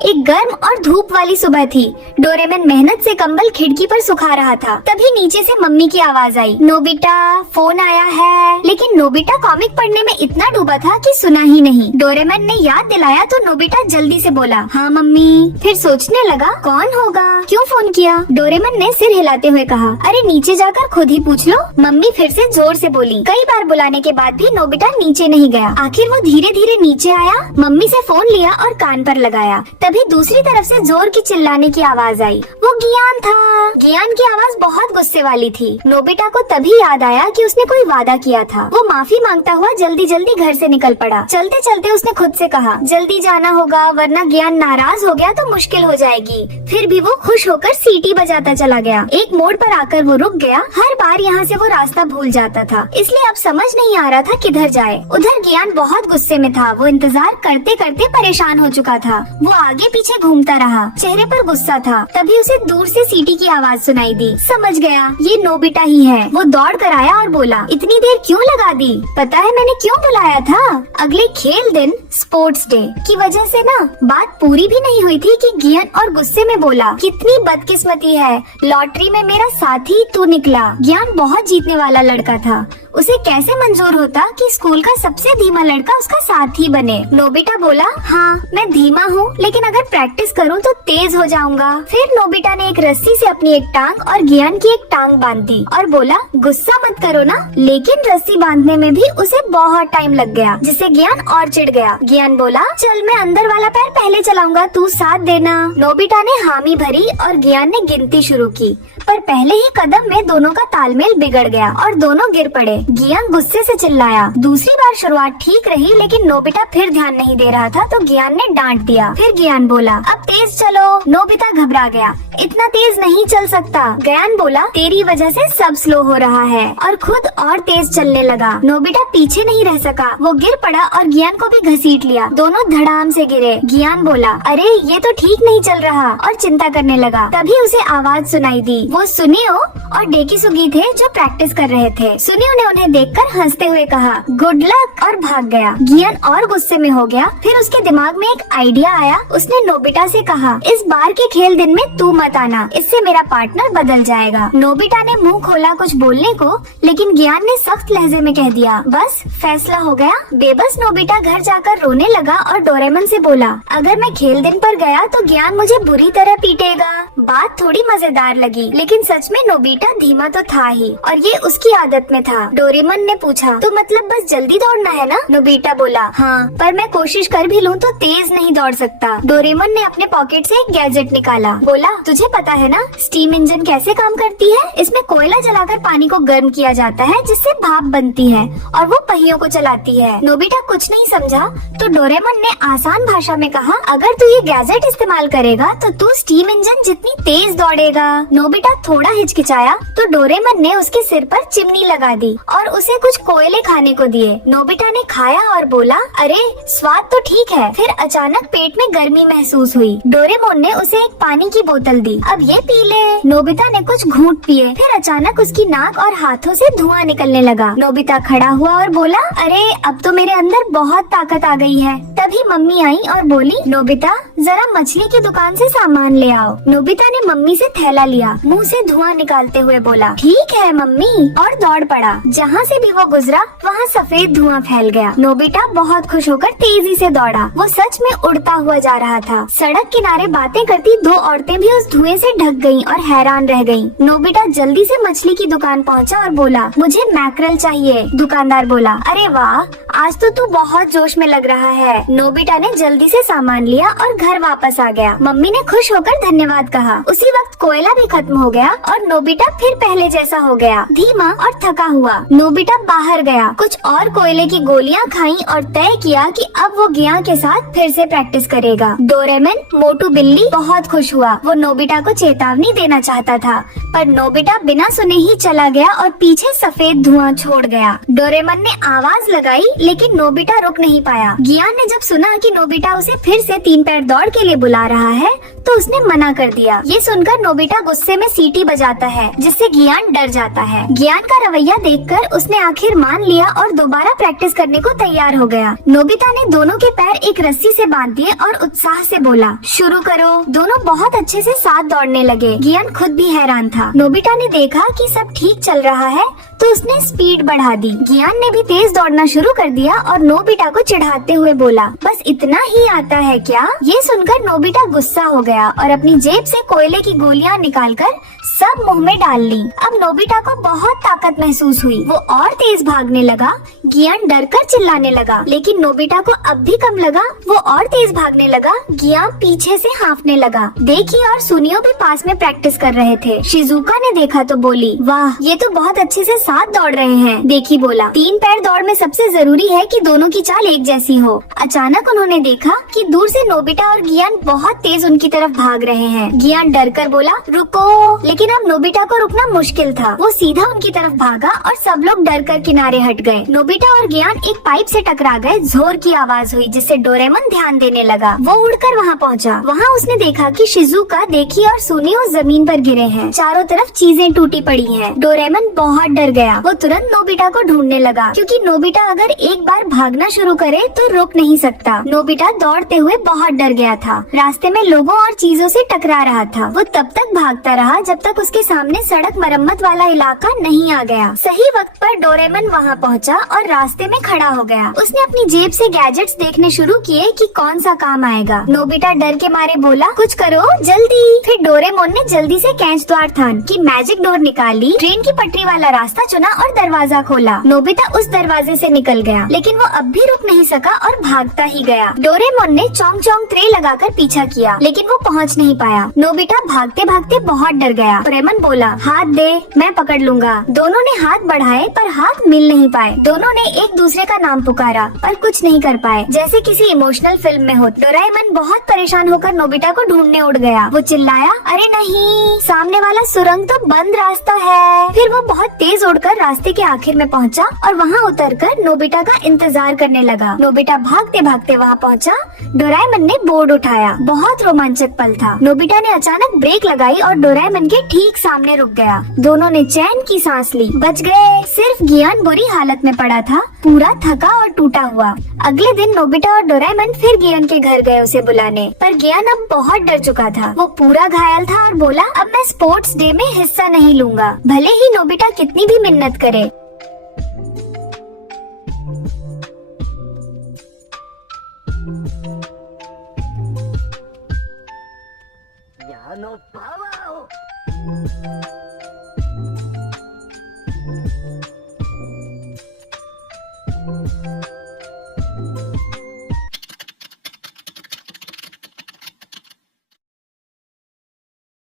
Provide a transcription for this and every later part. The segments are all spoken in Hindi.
एक गर्म और धूप वाली सुबह थी। डोरेमन मेहनत से कंबल खिड़की पर सुखा रहा था। तभी नीचे से मम्मी की आवाज आई, नोबिता फोन आया है। लेकिन नोबिता कॉमिक पढ़ने में इतना डूबा था कि सुना ही नहीं। डोरेमन ने याद दिलाया तो नोबिता जल्दी से बोला, हाँ मम्मी। फिर सोचने लगा, कौन होगा, क्यों फोन किया। डोरेमन ने सिर हिलाते हुए कहा, अरे नीचे जाकर खुद ही पूछ लो। मम्मी फिर से जोर से बोली। कई बार बुलाने के बाद भी नोबिता नीचे नहीं गया। आखिर वो धीरे धीरे नीचे आया, मम्मी से फोन लिया और कान पर लगाया। तभी दूसरी तरफ से जोर की चिल्लाने की आवाज आई। वो गियान था। गियान की आवाज बहुत गुस्से वाली थी। नोबिता को तभी याद आया कि उसने कोई वादा किया था। वो माफी मांगता हुआ जल्दी जल्दी घर से निकल पड़ा। चलते चलते उसने खुद से कहा, जल्दी जाना होगा वरना गियान नाराज हो गया तो मुश्किल हो जाएगी। फिर भी वो खुश होकर सीटी बजाता चला गया। एक मोड़ पर आकर वो रुक गया। हर बार यहाँ से वो रास्ता भूल जाता था, इसलिए अब समझ नहीं आ रहा था किधर जाए। उधर गियान बहुत गुस्से में था। वो इंतजार करते करते परेशान हो चुका था। वो आगे पीछे घूमता रहा, चेहरे पर गुस्सा था। तभी उसे दूर से सीटी की आवाज सुनाई दी। समझ गया ये नोबिता ही है। वो दौड़ कर आया और बोला, इतनी देर क्यों लगा दी? पता है मैंने क्यों बुलाया था? अगले खेल दिन स्पोर्ट्स डे की वजह से ना बात पूरी भी नहीं हुई थी कि गियान और गुस्से में बोला, कितनी बदकिस्मती है, लॉटरी में मेरा साथी तू निकला। गियान बहुत जीतने वाला लड़का था। उसे कैसे मंजूर होता कि स्कूल का सबसे धीमा लड़का उसका साथी बने। नोबिता बोला, हाँ मैं धीमा हूँ लेकिन अगर प्रैक्टिस करूँ तो तेज हो जाऊंगा। फिर नोबिता ने एक रस्सी से अपनी एक टांग और गियान की एक टांग बांध दी और बोला, गुस्सा मत करो ना। लेकिन रस्सी बांधने में भी उसे बहुत टाइम लग गया, जिससे गियान और चिढ़ गया। गियान बोला, चल मैं अंदर वाला पैर पहले चलाऊंगा, तू साथ देना। नोबिता ने हामी भरी और गियान ने गिनती शुरू की, पर पहले ही कदम में दोनों का तालमेल बिगड़ गया और दोनों गिर पड़े। गियान गुस्से से चिल्लाया। दूसरी बार शुरुआत ठीक रही लेकिन नोबिता फिर ध्यान नहीं दे रहा था तो गियान ने डांट दिया। फिर गियान बोला, अब तेज चलो। नोबिता घबरा गया, इतना तेज नहीं चल सकता। गियान बोला, तेरी वजह से सब स्लो हो रहा है, और खुद और तेज चलने लगा। नोबिता पीछे नहीं रह सका, वो गिर पड़ा और गियान को भी घसीट लिया। दोनों धड़ाम से गिरे। गियान बोला, अरे ये तो ठीक नहीं चल रहा, और चिंता करने लगा। तभी उसे आवाज सुनाई दी। वो सुनियो और डेकिसुगी थे जो प्रैक्टिस कर रहे थे। सुनियो ने उन्हें देखकर हंसते हुए कहा, गुड लक, और भाग गया। गियान और गुस्से में हो गया। फिर उसके दिमाग में एक आइडिया आया। उसने नोबिता से कहा, इस बार के खेल दिन में तू मत आना, इससे मेरा पार्टनर बदल जाएगा। नोबिता ने मुंह खोला कुछ बोलने को, लेकिन गियान ने सख्त लहजे में कह दिया, बस फैसला हो गया। बेबस नोबिता घर जाकर रोने लगा और डोरेमन से बोला, अगर मैं खेल दिन पर गया तो गियान मुझे बुरी तरह पीटेगा। बात थोड़ी मजेदार लगी, लेकिन सच में नोबिता धीमा तो था ही, और ये उसकी आदत में था। डोरेमन ने पूछा, तो मतलब बस जल्दी दौड़ना है ना? नोबिता बोला, हाँ, पर मैं कोशिश कर भी लूँ तो तेज नहीं दौड़ सकता। डोरेमन ने अपने पॉकेट से एक गैजेट निकाला। बोला, तुझे पता है ना स्टीम इंजन कैसे काम करती है? इसमें कोयला जलाकर पानी को गर्म किया जाता है, जिससे भाप बनती है और वो पहियों को चलाती है। नोबिता कुछ नहीं समझा तो डोरेमन ने आसान भाषा में कहा, अगर तू ये गैजेट इस्तेमाल करेगा तो तू स्टीम इंजन जितनी तेज दौड़ेगा। नोबिता थोड़ा हिचकिचाया तो डोरेमन ने उसके सिर पर चिमनी लगा दी और उसे कुछ कोयले खाने को दिए। नोबिता ने खाया और बोला, अरे स्वाद तो ठीक है। फिर अचानक पेट में गर्मी महसूस हुई। डोरेमोन ने उसे एक पानी की बोतल दी, अब ये पी ले। नोबिता ने कुछ घूंट पिए। फिर अचानक उसकी नाक और हाथों से धुआं निकलने लगा। नोबिता खड़ा हुआ और बोला, अरे अब तो मेरे अंदर बहुत ताकत आ गई है। तभी मम्मी आई और बोली, नोबिता जरा मछली की दुकान से सामान ले आओ। नोबिता ने मम्मी से थैला लिया, मुंह से धुआं निकालते हुए बोला, ठीक है मम्मी, और दौड़ पड़ा। जहाँ से भी वो गुजरा वहाँ सफेद धुआं फैल गया। नोबिता बहुत खुश होकर तेजी से दौड़ा। वो सच में उड़ता हुआ जा रहा था। सड़क किनारे बातें करती दो औरतें भी उस धुएं से ढक गईं और हैरान रह गईं। नोबिता जल्दी से मछली की दुकान पहुँचा और बोला, मुझे मैकरल चाहिए। दुकानदार बोला, अरे वाह, आज तो तू बहुत जोश में लग रहा है। नोबिता ने जल्दी से सामान लिया और घर वापस आ गया। मम्मी ने खुश होकर धन्यवाद कहा। उसी वक्त कोयला भी खत्म हो गया और नोबिता फिर पहले जैसा हो गया, धीमा और थका हुआ। नोबिता बाहर गया, कुछ और कोयले की गोलियां खाई और तय किया कि अब वो गियान के साथ फिर से प्रैक्टिस करेगा। डोरेमन मोटू बिल्ली बहुत खुश हुआ। वो नोबिता को चेतावनी देना चाहता था, पर नोबिता बिना सुने ही चला गया और पीछे सफेद धुआं छोड़ गया। डोरेमन ने आवाज लगाई लेकिन नोबिता रुक नहीं पाया। गियान ने जब सुना कि नोबिता उसे फिर से 3 पैर दौड़ के लिए बुला रहा है तो उसने मना कर दिया। ये सुनकर नोबिता गुस्से में सीटी बजाता है, जिससे गियान डर जाता है। गियान का रवैया देखकर सुनकर उसने आखिर मान लिया और दोबारा प्रैक्टिस करने को तैयार हो गया। नोबिता ने दोनों के पैर एक रस्सी से बांध दिए और उत्साह से बोला, शुरू करो। दोनों बहुत अच्छे से साथ दौड़ने लगे। गियान खुद भी हैरान था। नोबिता ने देखा कि सब ठीक चल रहा है तो उसने स्पीड बढ़ा दी। गियान ने भी तेज दौड़ना शुरू कर दिया और नोबिता को चिढ़ाते हुए बोला, बस इतना ही आता है क्या? ये सुनकर नोबिता गुस्सा हो गया और अपनी जेब से कोयले की गोलियां निकालकर सब मुंह में डाल ली। अब नोबिता को बहुत ताकत महसूस हुई। वो और तेज भागने लगा। गियान डरकर चिल्लाने लगा, लेकिन नोबिता को अब भी कम लगा। वो और तेज भागने लगा। गियान पीछे से हाँफने लगा। देखी और सुनियो भी पास में प्रैक्टिस कर रहे थे। शिजुका ने देखा तो बोली, वाह, ये तो बहुत अच्छे से साथ दौड़ रहे हैं। देखी बोला, 3 पैर दौड़ में सबसे जरूरी है कि दोनों की चाल एक जैसी हो। अचानक उन्होंने देखा कि दूर से नोबिता और गियान बहुत तेज उनकी तरफ भाग रहे हैं। गियान डरकर बोला, रुको, लेकिन अब नोबिता को रुकना मुश्किल था। वो सीधा उनकी तरफ भागा और सब लोग डरकर किनारे हट गए। नोबिता और गियान एक पाइप से टकरा गए। जोर की आवाज हुई जिससे डोरेमन ध्यान देने लगा। वो उड़कर वहाँ पहुँचा। वहाँ उसने देखा कि शिजुका, देखी और सुनियो जमीन पर गिरे हैं। चारों तरफ चीजें टूटी पड़ी हैं। डोरेमन बहुत डर गया। वो तुरंत नोबिता को ढूंढने लगा, क्योंकि नोबिता अगर एक बार भागना शुरू करे तो रुक नहीं सकता। नोबिता दौड़ते हुए बहुत डर गया था। रास्ते में लोगों और चीजों से टकरा रहा था। वो तब तक भागता रहा जब तक उसके सामने सड़क मरम्मत वाला इलाका नहीं आ गया। सही वक्त पर डोरेमन वहाँ पहुँचा और रास्ते में खड़ा हो गया। उसने अपनी जेब से गैजेट्स देखने शुरू किए कि कौन सा काम आएगा। नोबिता डर के मारे बोला, कुछ करो जल्दी। फिर डोरेमोन ने जल्दी से कैच द्वार थान की मैजिक डोर निकाली, ट्रेन की पटरी वाला रास्ता चुना और दरवाजा खोला। नोबिता उस दरवाजे से निकल गया, लेकिन वो अब भी रुक नहीं सका और भागता ही गया। डोरेमोन ने चौंक चौंक ट्रे लगाकर पीछा किया, लेकिन वो पहुंच नहीं पाया। नोबिता भागते भागते बहुत डर गया। डोरेमन बोला, हाथ दे, मैं पकड़ लूंगा। दोनों ने हाथ बढ़ाए पर हाथ मिल नहीं पाए। दोनों ने एक दूसरे का नाम पुकारा पर कुछ नहीं कर पाए, जैसे किसी इमोशनल फिल्म में हो। डोरेमन बहुत परेशान होकर नोबिता को ढूंढने उड़ गया। वो चिल्लाया, अरे नहीं, सामने वाला सुरंग तो बंद रास्ता है। फिर वो बहुत तेज उड़कर रास्ते के आखिर में पहुंचा और वहाँ उतरकर नोबिता का इंतजार करने लगा। नोबिता भागते भागते वहाँ पहुँचा। डोरेमन ने बोर्ड उठाया। बहुत रोमांचक पल था। नोबिता ने अचानक ब्रेक लगाई और डोरेमन के ठीक सामने रुक गया। दोनों ने चैन की सांस ली। बच गए। सिर्फ गियान बुरी हालत में पड़ा था, पूरा थका और टूटा हुआ। अगले दिन नोबिता और डोरेमन फिर गियान के घर गए उसे बुलाने, पर गियान अब बहुत डर चुका था। वो पूरा घायल था और बोला, अब मैं स्पोर्ट्स डे में हिस्सा नहीं लूंगा, भले ही नोबिता कितनी भी मिन्नत करे।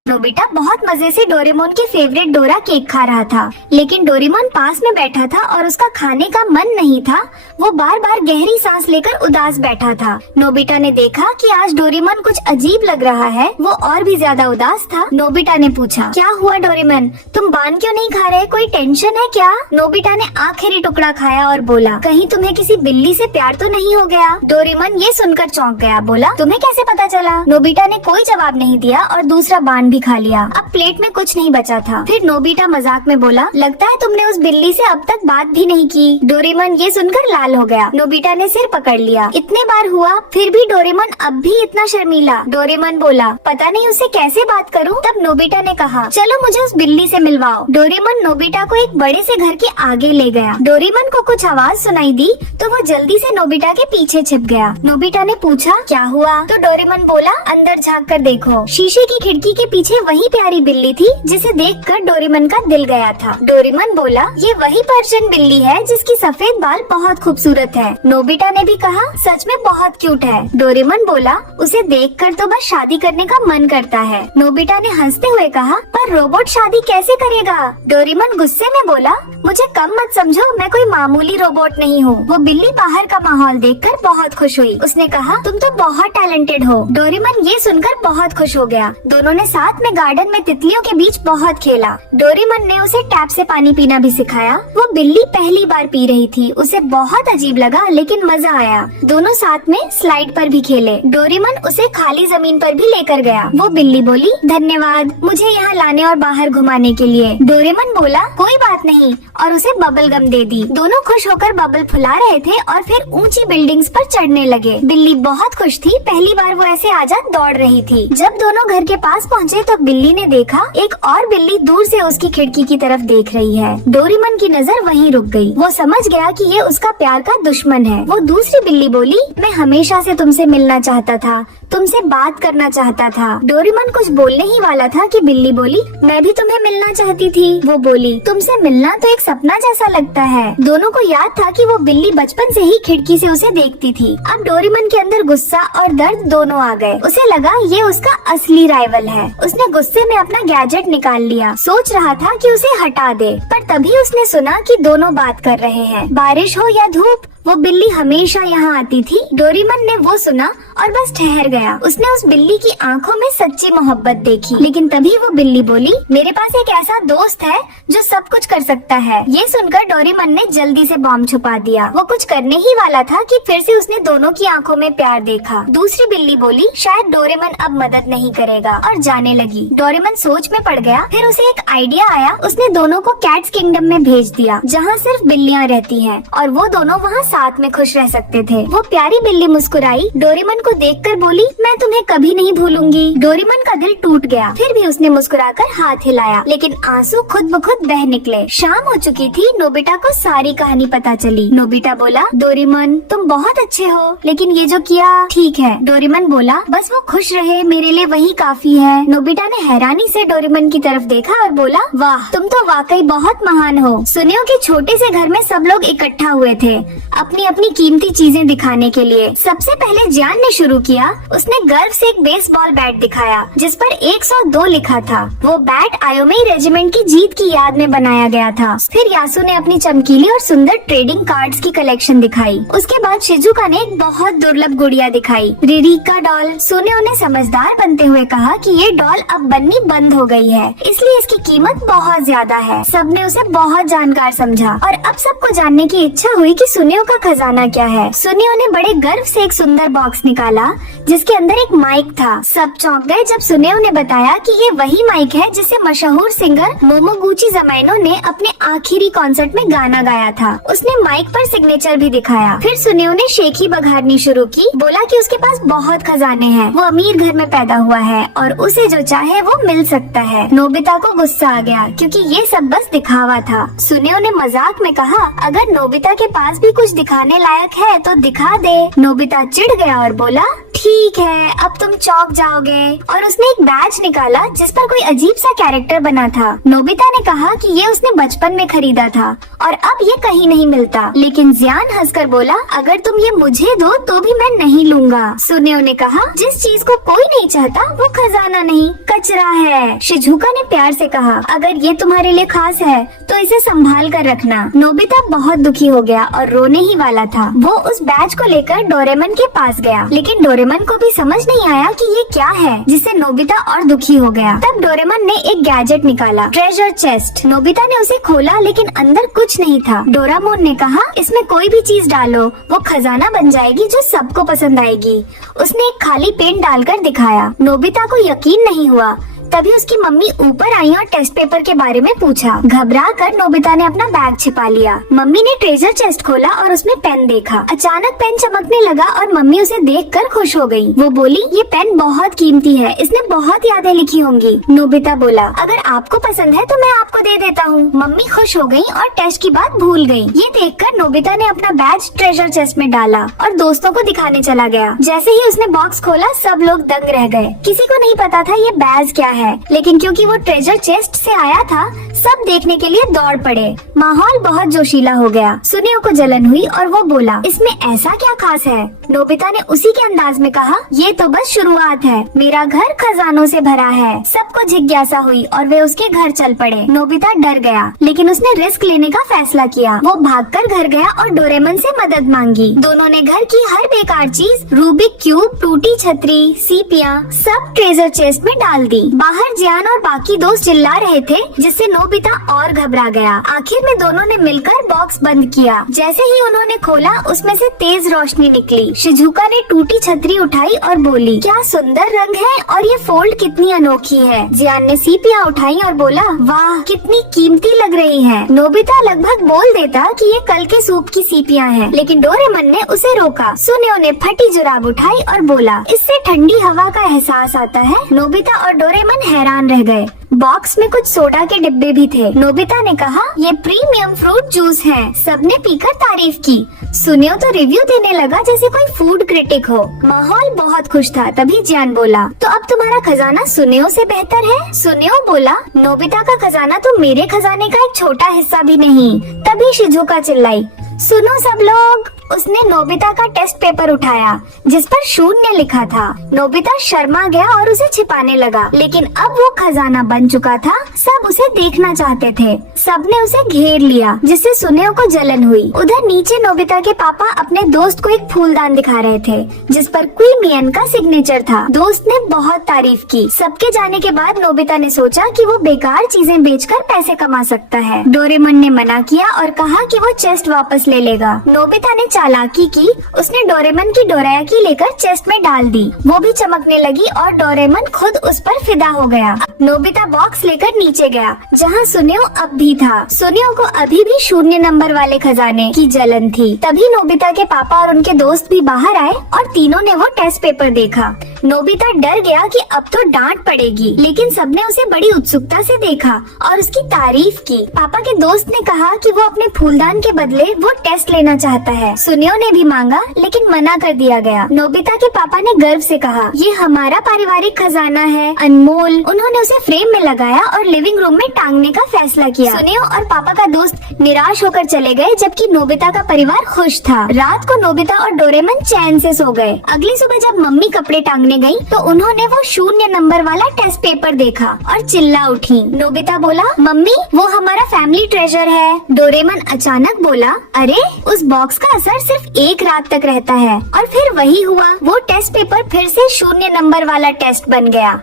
नोबिता बहुत मजे से डोरेमोन के फेवरेट डोरा केक खा रहा था, लेकिन डोरेमोन पास में बैठा था और उसका खाने का मन नहीं था। वो बार बार गहरी सांस लेकर उदास बैठा था। नोबिता ने देखा कि आज डोरेमोन कुछ अजीब लग रहा है। वो और भी ज्यादा उदास था। नोबिता ने पूछा, क्या हुआ डोरेमोन, तुम बान क्यों नहीं खा रहे, कोई टेंशन है क्या? नोबिता ने आखिरी टुकड़ा खाया और बोला, कहीं तुम्हें किसी बिल्ली से प्यार तो नहीं हो गया? डोरेमोन ये सुनकर चौंक गया। बोला, तुम्हें कैसे पता चला? नोबिता ने कोई जवाब नहीं दिया और दूसरा बान भी खा लिया। अब प्लेट में कुछ नहीं बचा था। फिर नोबिता मजाक में बोला, लगता है तुमने उस बिल्ली से अब तक बात भी नहीं की। डोरेमोन ये सुनकर लाल हो गया। नोबिता ने सिर पकड़ लिया। इतने बार हुआ, फिर भी डोरेमोन अब भी इतना शर्मीला। डोरेमोन बोला, पता नहीं उससे कैसे बात करूं। तब नोबिता ने कहा, चलो मुझे उस बिल्ली से मिलवाओ। डोरेमोन नोबिता को एक बड़े से घर के आगे ले गया। डोरेमोन को कुछ आवाज सुनाई दी तो वो जल्दी से नोबिता के पीछे छिप गया। नोबिता ने पूछा, क्या हुआ? तो डोरेमोन बोला, अंदर झाँक कर देखो। शीशे की खिड़की के पीछे वही प्यारी बिल्ली थी जिसे देखकर डोरेमोन का दिल गया था। डोरेमोन बोला, ये वही पर्शियन बिल्ली है जिसकी सफेद बाल बहुत खूबसूरत है। नोबिता ने भी कहा, सच में बहुत क्यूट है। डोरेमोन बोला, उसे देखकर तो बस शादी करने का मन करता है। नोबिता ने हंसते हुए कहा, पर रोबोट शादी कैसे करेगा? डोरेमोन गुस्से में बोला, मुझे कम मत समझो, मैं कोई मामूली रोबोट नहीं हूँ। वो बिल्ली बाहर का माहौल देखकर बहुत खुश हुई। उसने कहा, तुम तो बहुत टैलेंटेड हो। डोरेमोन ये सुनकर बहुत खुश हो गया। दोनों ने साथ रात में गार्डन में तितलियों के बीच बहुत खेला। डोरेमन ने उसे टैप से पानी पीना भी सिखाया। वो बिल्ली पहली बार पी रही थी, उसे बहुत अजीब लगा लेकिन मजा आया। दोनों साथ में स्लाइड पर भी खेले। डोरेमन उसे खाली जमीन पर भी लेकर गया। वो बिल्ली बोली, धन्यवाद मुझे यहाँ लाने और बाहर घुमाने के लिए। डोरेमन बोला, कोई बात नहीं, और उसे बबल गम दे दी। दोनों खुश होकर बबल फुला रहे थे और फिर ऊंची बिल्डिंग्स पर चढ़ने लगे। बिल्ली बहुत खुश थी, पहली बार वो ऐसे आजाद दौड़ रही थी। जब दोनों घर के पास पहुँचे तो बिल्ली ने देखा एक और बिल्ली दूर से उसकी खिड़की की तरफ देख रही है। डोरेमन की नजर वहीं रुक गई। वो समझ गया कि ये उसका प्यार का दुश्मन है। वो दूसरी बिल्ली बोली, मैं हमेशा से तुमसे मिलना चाहता था, तुमसे बात करना चाहता था। डोरेमन कुछ बोलने ही वाला था कि बिल्ली बोली, मैं भी तुम्हें मिलना चाहती थी। वो बोली, तुमसे मिलना तो एक सपना जैसा लगता है। दोनों को याद था कि वो बिल्ली बचपन से ही खिड़की से उसे देखती थी। अब डोरेमन के अंदर गुस्सा और दर्द दोनों आ गए। उसे लगा ये उसका असली राइवल है। उसने गुस्से में अपना गैजेट निकाल लिया। सोच रहा था कि उसे हटा दे, पर तभी उसने सुना कि दोनों बात कर रहे हैं। बारिश हो या धूप, वो बिल्ली हमेशा यहाँ आती थी। डोरेमन ने वो सुना और बस ठहर गया। उसने उस बिल्ली की आंखों में सच्ची मोहब्बत देखी। लेकिन तभी वो बिल्ली बोली, मेरे पास एक ऐसा दोस्त है जो सब कुछ कर सकता है। ये सुनकर डोरेमन ने जल्दी से बॉम्ब छुपा दिया। वो कुछ करने ही वाला था कि फिर से उसने दोनों की आंखों में प्यार देखा। दूसरी बिल्ली बोली, शायद डोरेमन अब मदद नहीं करेगा, और जाने लगी। डोरेमन सोच में पड़ गया। फिर उसे एक आइडिया आया। उसने दोनों को कैट्स किंगडम में भेज दिया, जहाँ सिर्फ बिल्लियाँ रहती हैं, और वो दोनों वहाँ साथ में खुश रह सकते थे। वो प्यारी बिल्ली मुस्कुराई। डोरेमन को देखकर बोली, मैं तुम्हें कभी नहीं भूलूंगी। डोरेमन का दिल टूट गया। फिर भी उसने मुस्कुराकर हाथ हिलाया, लेकिन आंसू खुद ब खुद बह निकले। शाम हो चुकी थी। नोबिता को सारी कहानी पता चली। नोबिता बोला, डोरेमन तुम बहुत अच्छे हो, लेकिन ये जो किया ठीक है। डोरेमन बोला, बस वो खुश रहे, मेरे लिए वही काफी है। नोबिता ने हैरानी से डोरेमन की तरफ देखा और बोला, वाह तुम तो वाकई बहुत महान हो। सुनियो के छोटे से घर में सब लोग इकट्ठा हुए थे अपनी अपनी कीमती चीजें दिखाने के लिए। सबसे पहले जियान ने शुरू किया। उसने गर्व से एक बेसबॉल बैट दिखाया जिस पर 102 लिखा था। वो बैट आयोमेई रेजिमेंट की जीत की याद में बनाया गया था। फिर यासु ने अपनी चमकीली और सुंदर ट्रेडिंग कार्ड्स की कलेक्शन दिखाई। उसके बाद शिजुका ने एक बहुत दुर्लभ गुड़िया दिखाई, रिरी का डॉल। सुनियो ने समझदार बनते हुए कहा कि ये डॉल अब बननी बंद हो गई है, इसलिए इसकी कीमत बहुत ज्यादा है। सबने उसे बहुत जानकार समझा और अब सबको जानने की इच्छा हुई कि सुनियो का खजाना क्या है। सुनियो ने बड़े गर्व से एक सुंदर बॉक्स निकाला जिसके अंदर एक माइक था। सब चौंक गए जब सुनियो ने बताया कि ये वही माइक है जिसे मशहूर सिंगर मोमोगुची जमाइनो ने अपने आखिरी कॉन्सर्ट में गाना गाया था। उसने माइक पर सिग्नेचर भी दिखाया। फिर सुनियो ने शेखी बघारनी शुरू की। बोला कि उसके पास बहुत खजाने हैं, वो अमीर घर में पैदा हुआ है और उसे जो चाहे वो मिल सकता है। नोबिता को गुस्सा आ गया क्योंकि ये सब बस दिखावा था। सुनियो ने मजाक में कहा, अगर नोबिता के पास भी कुछ दिखाने लायक है तो दिखा दे। नोबिता चिढ़ गया और बोला, ठीक है अब तुम चौंक जाओगे। और उसने एक बैज निकाला जिस पर कोई अजीब सा कैरेक्टर बना था। नोबिता ने कहा कि ये उसने बचपन में खरीदा था और अब ये कहीं नहीं मिलता। लेकिन जियान हंसकर बोला, अगर तुम ये मुझे दो तो भी मैं नहीं लूंगा। सुनियो ने कहा, जिस चीज को कोई नहीं चाहता वो खजाना नहीं कचरा है। शिजुका ने प्यार से कहा, अगर ये तुम्हारे लिए खास है तो इसे संभाल कर रखना। नोबिता बहुत दुखी हो गया और रोने ही वाला था। वो उस बैज को लेकर डोरेमन के पास गया, लेकिन डोरेमन को भी समझ नहीं आया कि ये क्या है, जिससे नोबिता और दुखी हो गया। तब डोरेमन ने एक गैजेट निकाला, ट्रेजर चेस्ट। नोबिता ने उसे खोला लेकिन अंदर कुछ नहीं था। डोरामोन ने कहा, इसमें कोई भी चीज डालो, वो खजाना बन जाएगी जो सबको पसंद आएगी। उसने एक खाली पेन डालकर दिखाया। नोबिता को यकीन नहीं हुआ। तभी उसकी मम्मी ऊपर आई और टेस्ट पेपर के बारे में पूछा। घबराकर नोबिता ने अपना बैग छिपा लिया। मम्मी ने ट्रेजर चेस्ट खोला और उसमें पेन देखा। अचानक पेन चमकने लगा और मम्मी उसे देखकर खुश हो गई। वो बोली, ये पेन बहुत कीमती है, इसने बहुत यादें लिखी होंगी। नोबिता बोला, अगर आपको पसंद है तो मैं आपको दे देता हूँ। मम्मी खुश हो गयी और टेस्ट की बात भूल गयी। ये देखकर नोबिता ने अपना बैज ट्रेजर चेस्ट में डाला और दोस्तों को दिखाने चला गया। जैसे ही उसने बॉक्स खोला सब लोग दंग रह गए। किसी को नहीं पता था ये बैज क्या है, लेकिन क्योंकि वो ट्रेजर चेस्ट से आया था सब देखने के लिए दौड़ पड़े। माहौल बहुत जोशीला हो गया। सुनियो को जलन हुई और वो बोला, इसमें ऐसा क्या खास है? नोबिता ने उसी के अंदाज में कहा, ये तो बस शुरुआत है। मेरा घर खजानों से भरा है। सबको जिज्ञासा हुई और वे उसके घर चल पड़े। नोबिता डर गया, लेकिन उसने रिस्क लेने का फैसला किया। वो भागकर घर गया और डोरेमन से मदद मांगी। दोनों ने घर की हर बेकार चीज, रूबिक क्यूब, टूटी छतरी, सीपियाँ, सब ट्रेजर चेस्ट में डाल दी। बाहर जियान और बाकी दोस्त चिल्ला रहे थे, जिससे नोबिता और घबरा गया। आखिर में दोनों ने मिलकर बॉक्स बंद किया। जैसे ही उन्होंने खोला, उसमें से तेज रोशनी निकली। शिजुका ने टूटी छतरी उठाई और बोली, क्या सुंदर रंग है और ये फोल्ड कितनी अनोखी है। जियान ने सीपियाँ उठाई और बोला, वाह कितनी कीमती लग रही है। नोबिता लगभग बोल देता कि ये कल के सूप की सीपियाँ हैं, लेकिन डोरेमन ने उसे रोका। सुनियो ने फटी जुराब उठाई और बोला, इससे ठंडी हवा का एहसास आता है। नोबिता और डोरेमन हैरान रह गए। बॉक्स में कुछ सोडा के डिब्बे भी थे। नोबिता ने कहा, ये प्रीमियम फ्रूट जूस है। सबने पीकर तारीफ की। सुनियो तो रिव्यू देने लगा जैसे कोई फूड क्रिटिक हो। माहौल बहुत खुश था। तभी जियान बोला, तो अब तुम्हारा खजाना सुनियो से बेहतर है? सुनियो बोला, नोबिता का खजाना तो मेरे खजाने का एक छोटा हिस्सा भी नहीं। तभी शिजुका चिल्लाई, सुनो सब लोग। उसने नोबिता का टेस्ट पेपर उठाया जिस पर 0 लिखा था। नोबिता शर्मा गया और उसे छिपाने लगा, लेकिन अब वो खजाना बन चुका था। सब उसे देखना चाहते थे। सबने उसे घेर लिया, जिससे सुनियो को जलन हुई। उधर नीचे नोबिता के पापा अपने दोस्त को एक फूलदान दिखा रहे थे, जिस पर क्वीमियन का सिग्नेचर था। दोस्त ने बहुत तारीफ की। सबके जाने के बाद नोबिता ने सोचा कि वो बेकार चीजें बेचकर पैसे कमा सकता है। डोरेमन ने मना किया और कहा कि वो चेस्ट वापस ले लेगा। नोबिता ने चालाकी की। उसने डोरेमन की डोरायाकी लेकर चेस्ट में डाल दी। वो भी चमकने लगी और डोरेमन खुद उस पर फिदा हो गया। नोबिता बॉक्स लेकर नीचे गया, जहाँ सुनियो अब भी था। सुनियो को अभी भी 0 नंबर वाले खजाने की जलन थी। तभी नोबिता के पापा और उनके दोस्त भी बाहर आए और तीनों ने वो टेस्ट पेपर देखा। नोबिता डर गया कि अब तो डांट पड़ेगी, लेकिन सबने उसे बड़ी उत्सुकता से देखा और उसकी तारीफ की। पापा के दोस्त ने कहा कि वो अपने फूलदान के बदले वो टेस्ट लेना चाहता है। सुनियो ने भी मांगा, लेकिन मना कर दिया गया। नोबिता के पापा ने गर्व से कहा, ये हमारा पारिवारिक खजाना है, अनमोल। उन्होंने उसे फ्रेम में लगाया और लिविंग रूम में टांगने का फैसला किया। सुनियो और पापा का दोस्त निराश होकर चले गए, जबकि नोबिता का परिवार खुश था। रात को नोबिता और डोरेमन चैन से सो गए। अगली सुबह जब मम्मी कपड़े टांगने गई, तो उन्होंने वो 0 नंबर वाला टेस्ट पेपर देखा और चिल्ला उठी। नोबिता बोला, मम्मी वो हमारा फैमिली ट्रेजर है। डोरेमन अचानक बोला, अरे उस बॉक्स का असर सिर्फ 1 रात तक रहता है। और फिर वही हुआ। वो टेस्ट पेपर फिर से 0 नंबर वाला टेस्ट बन गया।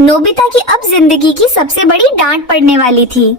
नोबिता की अब जिंदगी की सबसे बड़ी डांट पड़ने वाली थी।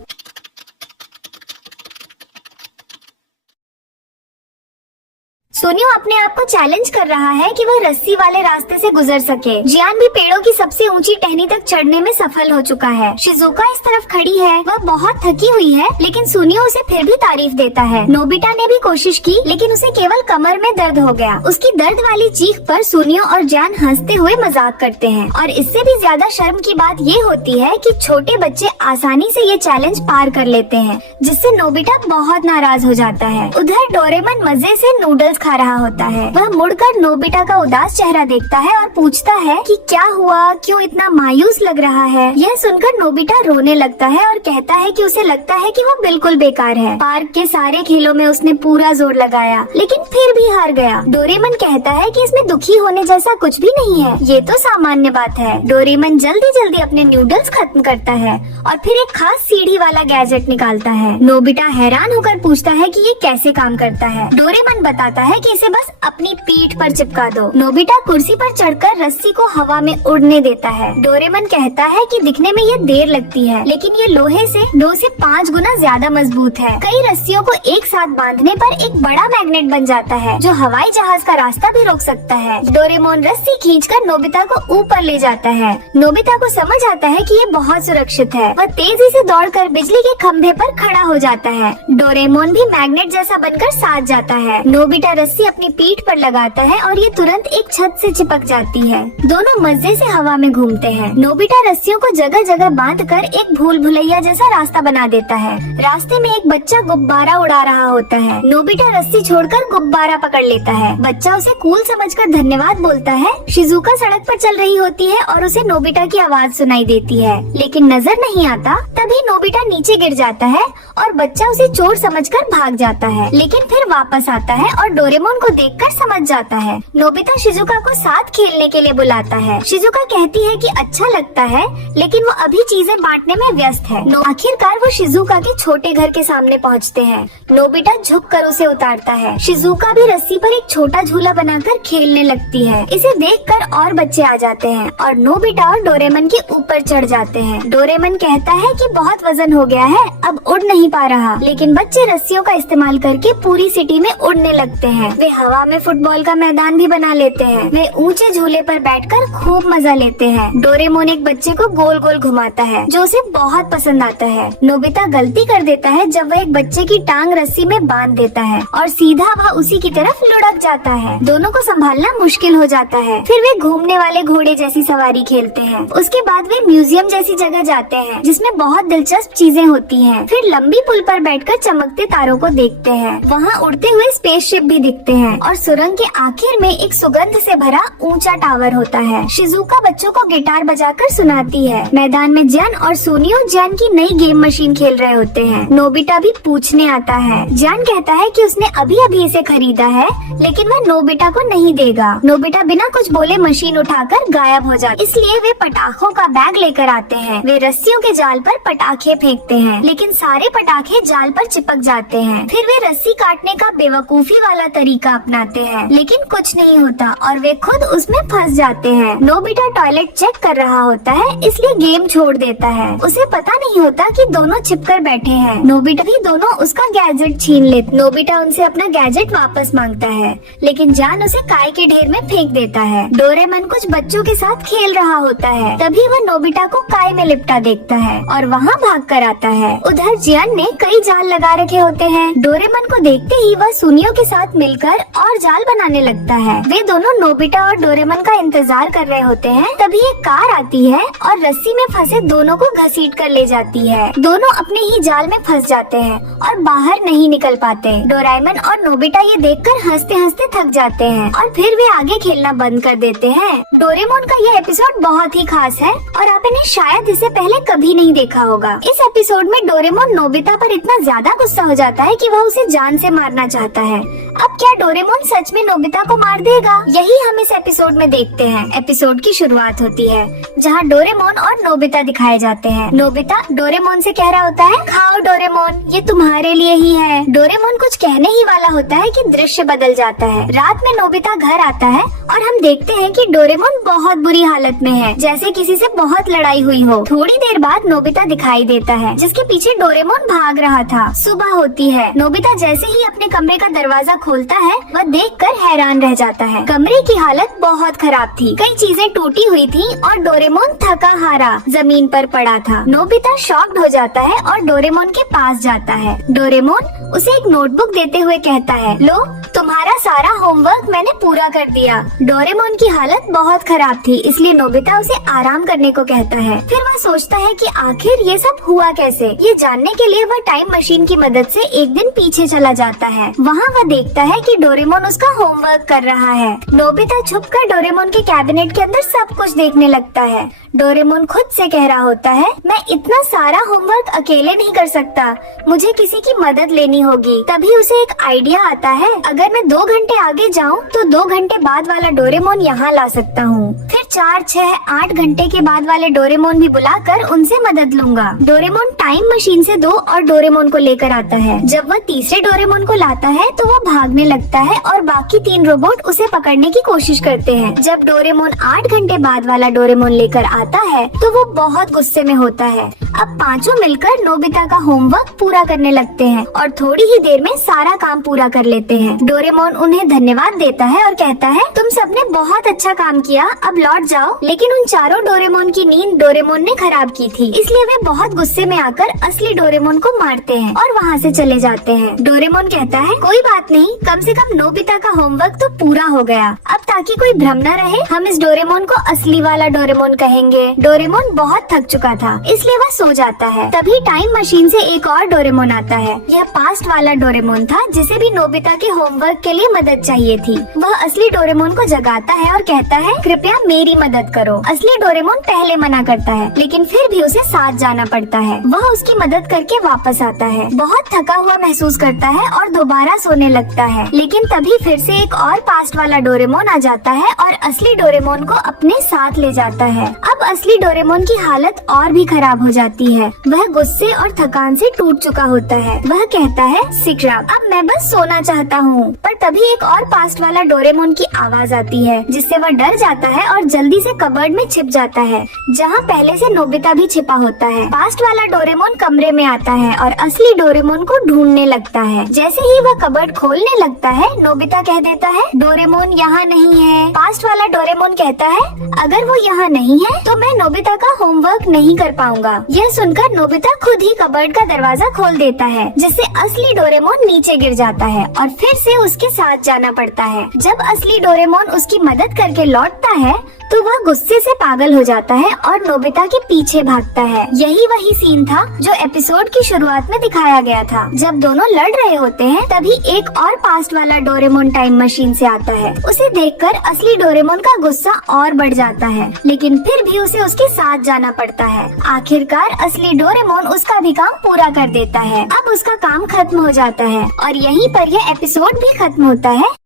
सुनियो अपने आप को चैलेंज कर रहा है कि वह रस्सी वाले रास्ते से गुजर सके। जियान भी पेड़ों की सबसे ऊंची टहनी तक चढ़ने में सफल हो चुका है। शिजुका इस तरफ खड़ी है। वह बहुत थकी हुई है, लेकिन सुनियो उसे फिर भी तारीफ देता है। नोबिता ने भी कोशिश की, लेकिन उसे केवल कमर में दर्द हो गया। उसकी दर्द वाली चीख पर सुनियो और जियान हंसते हुए मजाक करते हैं। और इससे भी ज्यादा शर्म की बात ये होती है कि छोटे बच्चे आसानी से ये चैलेंज पार कर लेते हैं, जिससे नोबिता बहुत नाराज हो जाता है। उधर डोरेमन मजे से नूडल्स खा रहा होता है। वह मुड़कर नोबिता का उदास चेहरा देखता है और पूछता है कि क्या हुआ, क्यों इतना मायूस लग रहा है। यह सुनकर नोबिता रोने लगता है और कहता है कि उसे लगता है कि वो बिल्कुल बेकार है। पार्क के सारे खेलों में उसने पूरा जोर लगाया, लेकिन फिर भी हार गया। डोरेमन कहता है कि इसमें दुखी होने जैसा कुछ भी नहीं है, ये तो सामान्य बात है। डोरेमन जल्दी जल्दी अपने नूडल्स खत्म करता है और फिर एक खास सीढ़ी वाला गैजेट निकालता है। नोबिता हैरान होकर पूछता है कि ये कैसे काम करता है। डोरेमन बताता है कि इसे बस अपनी पीठ पर चिपका दो। नोबिता कुर्सी पर चढ़कर रस्सी को हवा में उड़ने देता है। डोरेमन कहता है कि दिखने में ये देर लगती है, लेकिन ये लोहे से 2 से 5 गुना ज्यादा मजबूत है। कई रस्सियों को एक साथ बांधने पर एक बड़ा मैग्नेट बन जाता है, जो हवाई जहाज का रास्ता भी रोक सकता है। डोरेमोन रस्सी खींचकर नोबिता को ऊपर ले जाता है। नोबिता को समझ आता है कि ये बहुत सुरक्षित है। वह तेजी से दौड़कर बिजली के खंभे पर खड़ा हो जाता है। डोरेमोन भी मैग्नेट जैसा बनकर साथ जाता है। नोबिता रस्सी अपनी पीठ पर लगाता है और ये तुरंत एक छत से चिपक जाती है। दोनों मजे से हवा में घूमते हैं। नोबिता रस्सियों को जगह जगह बांधकर एक भूल भुलैया जैसा रास्ता बना देता है। रास्ते में एक बच्चा गुब्बारा उड़ा रहा होता है। नोबिता रस्सी छोड़कर गुब्बारा पकड़ लेता है। बच्चा उसे कूल समझकर धन्यवाद बोलता है। शिजुका सड़क पर चल रही होती है और उसे नोबिता की आवाज सुनाई देती है, लेकिन नजर नहीं आता। तभी नोबिता नीचे गिर जाता है और बच्चा उसे चोर समझकर भाग जाता है, लेकिन फिर वापस आता है और डोरेमोन को देखकर समझ जाता है। नोबिता शिजुका को साथ खेलने के लिए बुलाता है। शिजुका कहती है कि अच्छा लगता है, लेकिन वो अभी चीजें बांटने में व्यस्त है। आखिरकार वो शिजुका के छोटे घर के सामने पहुँचते हैं। नोबिता झुककर उसे उतारता है। शिजुका भी रस्सी पर एक छोटा झूला बनाकर खेलने लगती है। इसे देखकर और बच्चे आ जाते हैं और नोबिता और डोरेमन के ऊपर चढ़ जाते हैं। डोरेमन कहता है कि बहुत वजन हो गया है, अब उड़ नहीं पा रहा, लेकिन बच्चे रस्सियों का इस्तेमाल करके पूरी सिटी में उड़ने लगते हैं। वे हवा में फुटबॉल का मैदान भी बना लेते हैं। वे ऊंचे झूले पर बैठकर खूब मजा लेते हैं। डोरेमोन एक बच्चे को गोल गोल घुमाता है, जो उसे बहुत पसंद आता है। नोबिता गलती कर देता है जब वह एक बच्चे की टांग रस्सी में बांध देता है और सीधा वह उसी की तरफ लुढ़क जाता है। दोनों को संभालना मुश्किल हो जाता है। फिर वे घूमने वाले घोड़े जैसी सवारी खेलते हैं। उसके बाद वे म्यूजियम जैसी जगह जाते हैं, जिसमें बहुत दिलचस्प चीजें होती हैं। फिर लंबी पुल पर बैठकर चमकते तारों को देखते हैं। वहाँ उड़ते हुए स्पेसशिप भी दिखते हैं और सुरंग के आखिर में एक सुगंध से भरा ऊंचा टावर होता है। शिजुका बच्चों को गिटार बजाकर सुनाती है। मैदान में जैन और सुनियो जैन की नई गेम मशीन खेल रहे होते हैं। नोबिता भी पूछने आता है। जैन कहता है कि उसने अभी अभी इसे खरीदा है, लेकिन वह नोबिता को नहीं देगा। नोबिता बिना कुछ बोले मशीन उठाकर गायब हो जाती है। इसलिए वे पटाखों का बैग लेकर आते हैं। वे रस्सियों के जाल पर पटाखे फेंकते हैं, लेकिन सारे पटाखे जाल पर चिपक जाते हैं। फिर वे रस्सी काटने का बेवकूफी वाला तरीका अपनाते हैं, लेकिन कुछ नहीं होता और वे खुद उसमें फंस जाते हैं। नोबिता टॉयलेट चेक कर रहा होता है, इसलिए गेम छोड़ देता है। उसे पता नहीं होता कि दोनों चिपकर बैठे हैं। नोबिता भी दोनों उसका गैजेट छीन लेते। नोबिता उनसे अपना गैजेट वापस मांगता है, लेकिन जान उसे काय के ढेर में फेंक देता है। डोरेमन कुछ बच्चों के साथ खेल रहा होता है, तभी वह नोबिता को काय में लिपटा देखता है और वहाँ भाग कर आता है। उधर जियान ने कई जाल लगा रखे होते हैं। डोरेमन को देखते ही वह सुनियो के साथ मिलकर और जाल बनाने लगता है। वे दोनों नोबिता और डोरेमन का इंतजार कर रहे होते हैं। तभी एक कार आती है और रस्सी में फंसे दोनों को घसीट कर ले जाती है। दोनों अपने ही जाल में फंस जाते हैं और बाहर नहीं निकल पाते। डोरेमन और नोबिता ये देखकर हंसते हंसते थक जाते हैं और फिर वे आगे खेलना बंद कर देते हैं। डोरेमोन का यह एपिसोड बहुत ही खास है और आपने शायद इसे पहले कभी नहीं देखा होगा। इस एपिसोड में डोरेमोन नोबिता पर इतना ज्यादा गुस्सा हो जाता है कि वह उसे जान से मारना चाहता है। अब क्या डोरेमोन सच में नोबिता को मार देगा? यही हम इस एपिसोड में देखते हैं। एपिसोड की शुरुआत होती है जहाँ डोरेमोन और नोबिता दिखाए जाते हैं। नोबिता डोरेमोन से कह रहा होता है, खाओ डोरेमोन, ये तुम्हारे लिए ही है। डोरेमोन कुछ कहने ही वाला होता है कि दृश्य बदल जाता है। रात में नोबिता घर आता है और हम देखते हैं कि डोरेमोन बहुत बुरी हालत में है, जैसे किसी से बहुत लड़ाई हुई हो। थोड़ी देर बाद नोबिता दिखाई देता है, जिसके पीछे डोरेमोन भाग रहा था। सुबह होती है। नोबिता जैसे ही अपने कमरे का दरवाजा खोलता है, वह देखकर हैरान रह जाता है। कमरे की हालत बहुत खराब थी। कई चीजें टूटी हुई थी और डोरेमोन थका हारा जमीन पर पड़ा था। नोबिता शॉक्ड हो जाता है और डोरेमोन के पास जाता है। डोरेमोन उसे एक नोटबुक देते हुए कहता है, लो तुम्हारा सारा होमवर्क मैंने पूरा कर दिया। डोरेमोन की हालत बहुत खराब थी, इसलिए नोबिता उसे आराम करने को कहता है। फिर वह सोचता है कि आखिर ये सब हुआ कैसे। ये जानने के लिए वह टाइम मशीन की मदद से एक दिन पीछे चला जाता है। वहाँ वह देखता है कि डोरेमोन उसका होमवर्क कर रहा है। नोबिता छुपकर डोरेमोन के कैबिनेट के अंदर सब कुछ देखने लगता है। डोरेमोन खुद से कह रहा होता है, मैं इतना सारा होमवर्क अकेले नहीं कर सकता, मुझे किसी की मदद लेनी होगी। तभी उसे एक आइडिया आता है, अगर मैं 2 घंटे आगे जाऊँ तो 2 घंटे बाद वाला डोरेमोन यहाँ ला सकता हूँ। फिर 4, 6, 8 घंटे के बाद वाले डोरेमोन भी बुलाकर उनसे मदद लूंगा। डोरेमोन टाइम मशीन से 2 और डोरेमोन को लेकर आता है। जब वह तीसरे डोरेमोन को लाता है तो वो भागने लगता है और बाकी 3 रोबोट उसे पकड़ने की कोशिश करते हैं। जब डोरेमोन 8 घंटे बाद वाला डोरेमोन लेकर आता है तो वो बहुत गुस्से में होता है। अब पांचों मिलकर नोबिता का होमवर्क पूरा करने लगते हैं और थोड़ी ही देर में सारा काम पूरा कर लेते हैं। डोरेमोन उन्हें धन्यवाद देता है और कहता है, तुम सबने बहुत अच्छा काम किया, अब लौट जाओ। लेकिन उन चारों डोरेमोन की नींद डोरेमोन ने खराब की थी, इसलिए वे बहुत गुस्से में आकर असली डोरेमोन को मारते हैं और वहाँ से चले जाते हैं। डोरेमोन कहता है, कोई बात नहीं, कम से कम नोबिता का होमवर्क तो पूरा हो गया। अब ताकि कोई भ्रम न रहे, हम इस डोरेमोन को असली वाला डोरेमोन कहेंगे। डोरेमोन बहुत थक चुका था, इसलिए वह सो जाता है। तभी टाइम मशीन से एक और डोरेमोन आता है। यह पास्ट वाला डोरेमोन था, जिसे भी नोबिता के होमवर्क के लिए मदद चाहिए थी। वह असली डोरेमोन को जगाता है और कहता है, कृपया मेरी मदद करो। असली डोरेमोन पहले मना करता है, लेकिन फिर भी उसे साथ जाना पड़ता है। वह उसकी मदद करके वापस आता है, बहुत थका हुआ महसूस करता है और दोबारा सोने लगता है। लेकिन तभी फिर से एक और पास्ट वाला डोरेमोन आ जाता है और असली डोरेमोन को अपने साथ ले जाता है। अब असली डोरेमोन की हालत और भी खराब हो जाती है। वह गुस्से और थकान से टूट चुका होता है। वह कहता है, सिक्राब, अब मैं बस सोना चाहता हूँ। पर तभी एक और पास्ट वाला डोरेमोन की आवाज आती है, जिससे वह डर जाता है और जल्दी से कबर्ड में छिप जाता है, जहाँ पहले से नोबिता भी छिपा होता है। पास्ट वाला डोरेमोन कमरे में आता है और असली डोरेमोन को ढूंढने लगता है। जैसे ही वह कबर्ड खोलने लगता है, नोबिता कह देता है, डोरेमोन यहाँ नहीं है। पास्ट वाला डोरेमोन कहता है, अगर वो यहाँ नहीं है तो मैं नोबिता का होमवर्क नहीं कर पाऊंगा। यह सुनकर नोबिता खुद ही कबर्ड का दरवाजा खोल देता है, जिससे असली डोरेमोन नीचे गिर जाता है और फिर से उसके साथ जाना पड़ता है। जब असली डोरेमोन उसकी मदद करके लौटता है तो वह गुस्से से पागल हो जाता है और नोबिता के पीछे भागता है। यही वही सीन था जो एपिसोड की शुरुआत में दिखाया गया था। जब दोनों लड़ रहे होते हैं, तभी एक और पास्ट वाला डोरेमोन टाइम मशीन से आता है। उसे देखकर असली डोरेमोन का गुस्सा और बढ़ जाता है, लेकिन फिर भी उसे उसके साथ जाना पड़ता है। आखिरकार असली डोरेमोन उसका भी काम पूरा कर देता है। अब उसका काम खत्म हो जाता है और यहीं पर यह एपिसोड भी खत्म होता है।